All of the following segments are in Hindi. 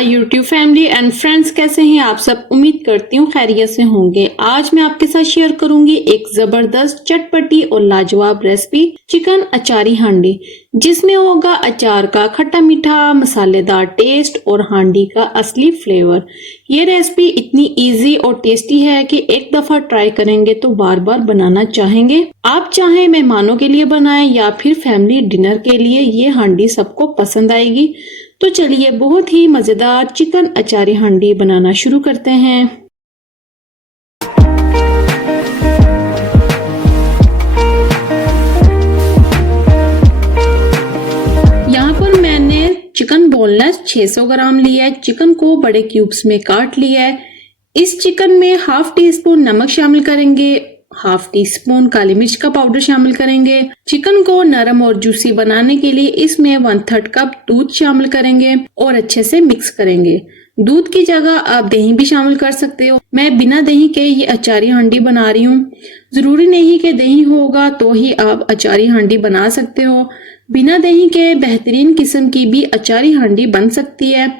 Hi YouTube family and friends, कैसे हैं आप सब। उम्मीद करती हूँ खैरियत से होंगे। आज मैं आपके साथ शेयर करूंगी एक जबरदस्त चटपटी और लाजवाब रेसिपी, चिकन अचारी हांडी, जिसमें होगा अचार का खट्टा मीठा मसालेदार टेस्ट और हांडी का असली फ्लेवर। ये रेसिपी इतनी इजी और टेस्टी है कि एक दफा ट्राई करेंगे तो बार बार बनाना चाहेंगे। आप चाहें मेहमानों के लिए बनाएं या फिर फैमिली डिनर के लिए, ये हांडी सबको पसंद आएगी। तो चलिए बहुत ही मजेदार चिकन अचारी हांडी बनाना शुरू करते हैं। यहाँ पर मैंने चिकन बोनलेस 600 ग्राम लिया है। चिकन को बड़े क्यूब्स में काट लिया है। इस चिकन में हाफ टी स्पून नमक शामिल करेंगे, हाफ टी स्पून काली मिर्च का पाउडर शामिल करेंगे। चिकन को नरम और जूसी बनाने के लिए इसमें 1/3 कप दूध शामिल करेंगे और अच्छे से मिक्स करेंगे। दूध की जगह आप दही भी शामिल कर सकते हो। मैं बिना दही के ये अचारी हांडी बना रही हूँ। जरूरी नहीं कि दही होगा तो ही आप अचारी हांडी बना सकते हो। बिना दही के बेहतरीन किस्म की भी अचारी हांडी बन सकती है।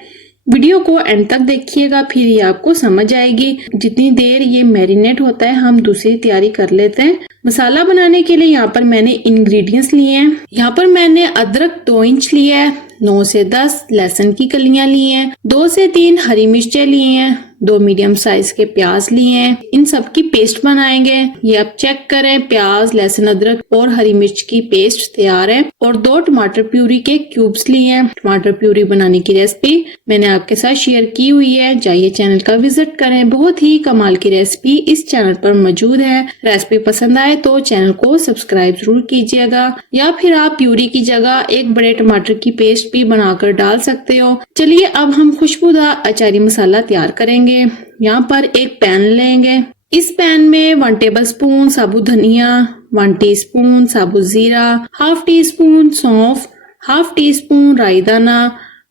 वीडियो को एंड तक देखिएगा, फिर ये आपको समझ आएगी। जितनी देर ये मैरिनेट होता है हम दूसरी तैयारी कर लेते हैं। मसाला बनाने के लिए यहाँ पर मैंने इंग्रेडिएंट्स लिए हैं। यहाँ पर मैंने अदरक 2 इंच लिया है, 9 से 10 लहसुन की कलियां ली हैं, 2 से 3 हरी मिर्चें ली हैं, 2 मीडियम साइज के प्याज लिए हैं। इन सब की पेस्ट बनाएंगे। ये आप चेक करें, प्याज, लहसुन, अदरक और हरी मिर्च की पेस्ट तैयार है। और 2 टमाटर प्यूरी के क्यूब्स लिए हैं। टमाटर प्यूरी बनाने की रेसिपी मैंने आपके साथ शेयर की हुई है, जाइए चैनल का विजिट करें। बहुत ही कमाल की रेसिपी इस चैनल पर मौजूद है। रेसिपी पसंद आए तो चैनल को सब्सक्राइब जरूर कीजिएगा, या फिर आप प्यूरी की जगह एक बड़े टमाटर की पेस्ट भी बनाकर डाल सकते हो। चलिए अब हम खुशबूदार अचारी मसाला तैयार करेंगे। यहाँ पर एक पैन लेंगे। इस पैन में 1 टेबल स्पून साबुत धनिया, 1 टीस्पून साबुत जीरा, हाफ टी स्पून सौंफ, हाफ टी स्पून राई दाना,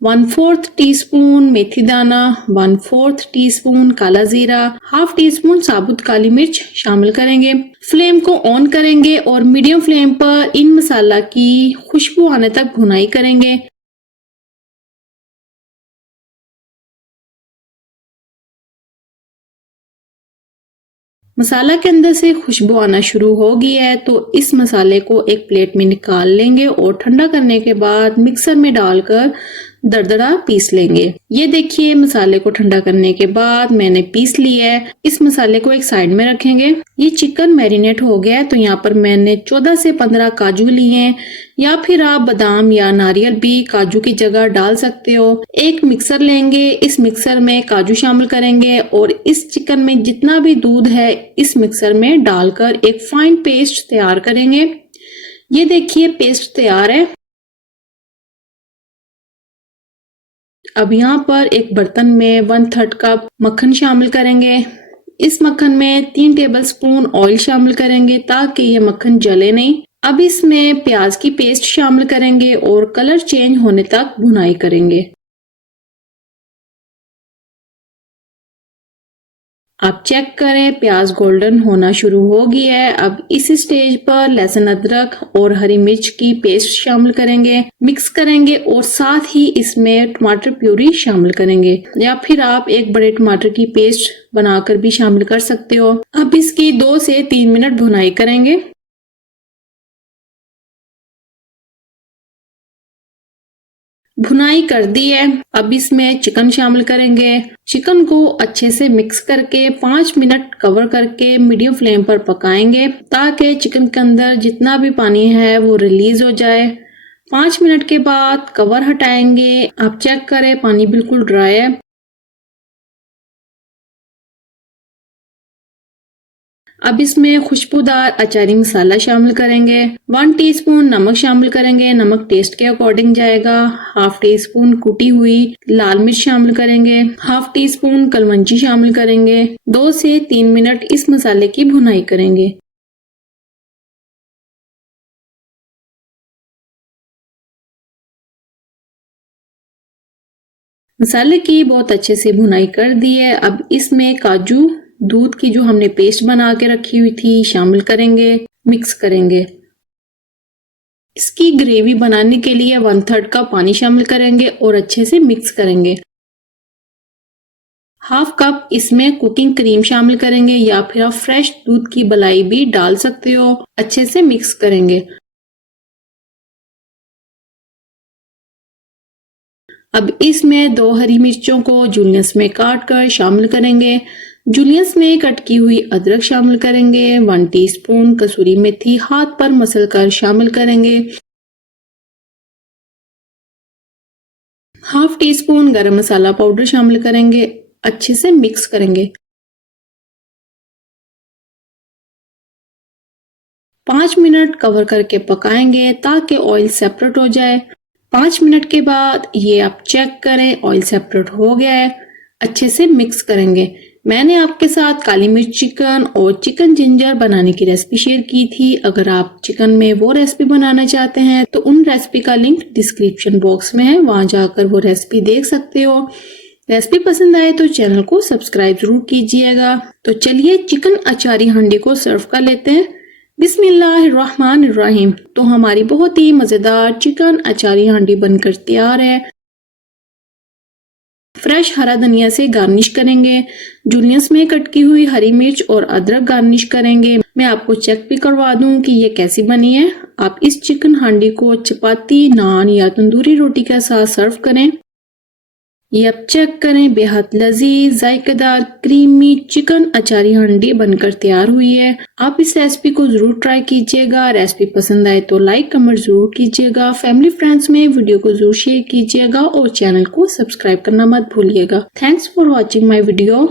1/4 टीस्पून मेथी दाना, 1/4 टीस्पून काला जीरा, हाफ टी स्पून साबुत काली मिर्च शामिल करेंगे। फ्लेम को ऑन करेंगे और मीडियम फ्लेम पर इन मसाला की खुशबू आने तक भुनाई करेंगे। मसाला के अंदर से खुशबू आना शुरू हो गई है तो इस मसाले को एक प्लेट में निकाल लेंगे और ठंडा करने के बाद मिक्सर में डालकर दरदरा पीस लेंगे। ये देखिए मसाले को ठंडा करने के बाद मैंने पीस लिया है। इस मसाले को एक साइड में रखेंगे। ये चिकन मैरिनेट हो गया है तो यहाँ पर मैंने 14 से 15 काजू लिए हैं, या फिर आप बादाम या नारियल भी काजू की जगह डाल सकते हो। एक मिक्सर लेंगे, इस मिक्सर में काजू शामिल करेंगे और इस चिकन में जितना भी दूध है इस मिक्सर में डालकर एक फाइन पेस्ट तैयार करेंगे। ये देखिए पेस्ट तैयार है। अब यहाँ पर एक बर्तन में 1/3 कप मक्खन शामिल करेंगे। इस मक्खन में 3 टेबल स्पून ऑयल शामिल करेंगे ताकि ये मक्खन जले नहीं। अब इसमें प्याज की पेस्ट शामिल करेंगे और कलर चेंज होने तक भुनाई करेंगे। आप चेक करें प्याज गोल्डन होना शुरू हो गया है। अब इस स्टेज पर लहसुन, अदरक और हरी मिर्च की पेस्ट शामिल करेंगे, मिक्स करेंगे और साथ ही इसमें टमाटर प्यूरी शामिल करेंगे, या फिर आप एक बड़े टमाटर की पेस्ट बनाकर भी शामिल कर सकते हो। अब इसकी 2 से 3 मिनट भुनाई करेंगे। भुनाई कर दी है। अब इसमें चिकन शामिल करेंगे। चिकन को अच्छे से मिक्स करके 5 मिनट कवर करके मीडियम फ्लेम पर पकाएंगे ताकि चिकन के अंदर जितना भी पानी है वो रिलीज हो जाए। 5 मिनट के बाद कवर हटाएंगे। आप चेक करें पानी बिल्कुल ड्राई है। अब इसमें खुशबूदार अचारी मसाला शामिल करेंगे। 1 टीस्पून नमक शामिल करेंगे, नमक टेस्ट के अकॉर्डिंग जाएगा। हाफ टी स्पून कुटी हुई लाल मिर्च शामिल करेंगे, हाफ टी स्पून कलवंजी शामिल करेंगे। 2 से 3 मिनट इस मसाले की भुनाई करेंगे। मसाले की बहुत अच्छे से भुनाई कर दी है। अब इसमें काजू, दूध की जो हमने पेस्ट बना के रखी हुई थी शामिल करेंगे, मिक्स करेंगे। इसकी ग्रेवी बनाने के लिए 1/3 कप पानी शामिल करेंगे और अच्छे से मिक्स करेंगे। हाफ कप इसमें कुकिंग क्रीम शामिल करेंगे या फिर आप फ्रेश दूध की मलाई भी डाल सकते हो। अच्छे से मिक्स करेंगे। अब इसमें 2 हरी मिर्चों को जूलियंस में काट कर शामिल करेंगे। जूलियंस में कट की हुई अदरक शामिल करेंगे। 1 टीस्पून कसूरी मेथी हाथ पर मसल कर शामिल करेंगे। हाफ टी स्पून गरम मसाला पाउडर शामिल करेंगे। अच्छे से मिक्स करेंगे। 5 मिनट कवर करके पकाएंगे ताकि ऑयल सेपरेट हो जाए। 5 मिनट के बाद ये आप चेक करें, ऑयल सेपरेट हो गया है। अच्छे से मिक्स करेंगे। मैंने आपके साथ काली मिर्च चिकन और चिकन जिंजर बनाने की रेसिपी शेयर की थी। अगर आप चिकन में वो रेसिपी बनाना चाहते हैं तो उन रेसिपी का लिंक डिस्क्रिप्शन बॉक्स में है, वहां जाकर वो रेसिपी देख सकते हो। रेसिपी पसंद आए तो चैनल को सब्सक्राइब जरूर कीजिएगा। तो चलिए चिकन अचारी हांडी को सर्व कर लेते हैं। बिस्मिल्लाहिर्रहमानिर्रहीम। तो हमारी बहुत ही मजेदार चिकन अचारी हांडी बनकर तैयार है। फ्रेश हरा धनिया से गार्निश करेंगे। जूलियंस में कट की हुई हरी मिर्च और अदरक गार्निश करेंगे। मैं आपको चेक भी करवा दूं कि ये कैसी बनी है। आप इस चिकन हांडी को चपाती, नान या तंदूरी रोटी के साथ सर्व करें। ये आप चेक करें, बेहद लजीज जायकेदार क्रीमी चिकन अचारी हांडी बनकर तैयार हुई है। आप इस रेसिपी को जरूर ट्राई कीजिएगा। रेसिपी पसंद आए तो लाइक कमेंट जरूर कीजिएगा। फैमिली फ्रेंड्स में वीडियो को जरूर शेयर कीजिएगा और चैनल को सब्सक्राइब करना मत भूलिएगा। Thanks for watching my video.